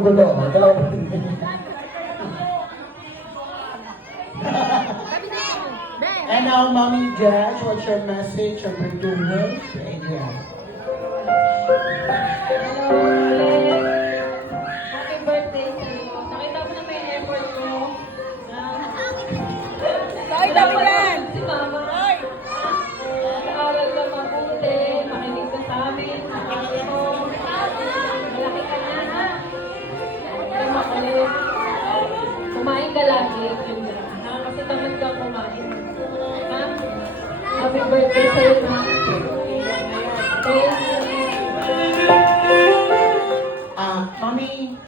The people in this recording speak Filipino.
gulo. And now, Mommy Judge, what's your message or birthday wish to Adrian? Happy birthday sa'yo. Nakita mo na may effort ko. Nakita mo yan! Si Mama. Nag-aaral ka mabuti, makinig ka sa amin, nakakit mo. Malaki ka na, ha? Huwag ka makulit. Kumain ka lagi, yun lang. Ha? Kasi tamad ka kumain. Ha? Happy birthday sa'yo, Ma.